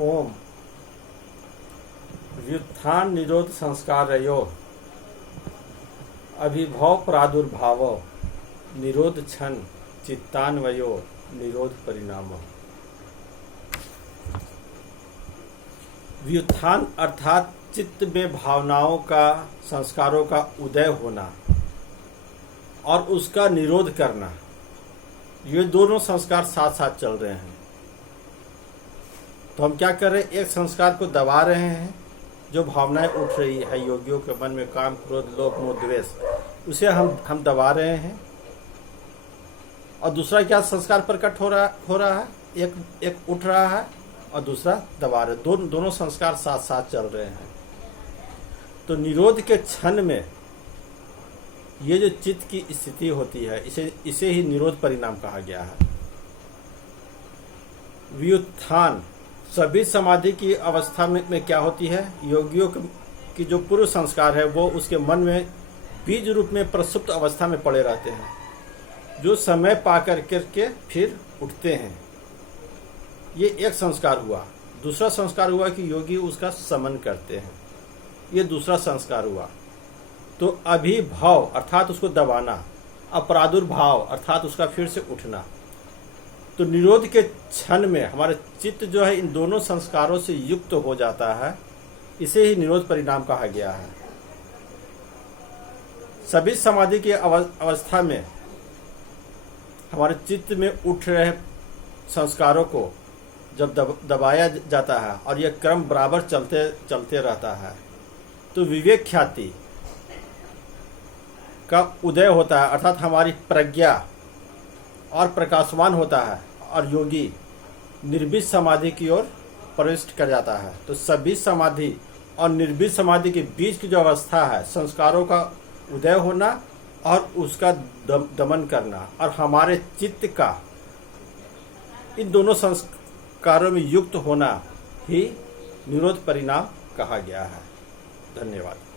ओम व्युत्थान निरोध संस्कारयोः अभिभव प्रादुर्भाव निरोध क्षण चित्तान्वयो निरोध परिणाम। व्युत्थान अर्थात चित्त में भावनाओं का संस्कारों का उदय होना और उसका निरोध करना, ये दोनों संस्कार साथ साथ चल रहे हैं। तो हम क्या कर रहे हैं, एक संस्कार को दबा रहे हैं, जो भावनाएं उठ रही है योगियों के मन में, काम क्रोध लोभ मोह द्वेष, उसे हम दबा रहे हैं। और दूसरा क्या संस्कार प्रकट हो रहा है, एक उठ रहा है और दूसरा दबा रहे, दोनों संस्कार साथ साथ चल रहे हैं। तो निरोध के क्षण में ये जो चित्त की स्थिति होती है, इसे ही निरोध परिणाम कहा गया है। व्युत्थान सभी समाधि की अवस्था में क्या होती है, योगियों की जो पूर्व संस्कार है वो उसके मन में बीज रूप में प्रसुप्त अवस्था में पड़े रहते हैं, जो समय पा करके फिर उठते हैं। ये एक संस्कार हुआ। दूसरा संस्कार हुआ कि योगी उसका समन करते हैं, ये दूसरा संस्कार हुआ। तो अभिभव अर्थात उसको दबाना, अपरादुर्भाव अर्थात उसका फिर से उठना। तो निरोध के क्षण में हमारा चित्त जो है इन दोनों संस्कारों से युक्त हो जाता है, इसे ही निरोध परिणाम कहा गया है। सभी समाधि की अवस्था में हमारे चित्त में उठ रहे संस्कारों को जब दबाया जाता है और यह क्रम बराबर चलते रहता है, तो विवेक ख्याति का उदय होता है, अर्थात हमारी प्रज्ञा और प्रकाशवान होता है और योगी निर्भीत समाधि की ओर प्रविष्ट कर जाता है। तो सभी समाधि और निर्भीत समाधि के बीच की जो अवस्था है, संस्कारों का उदय होना और उसका दमन करना और हमारे चित्त का इन दोनों संस्कारों में युक्त होना ही निरोध परिणाम कहा गया है। धन्यवाद।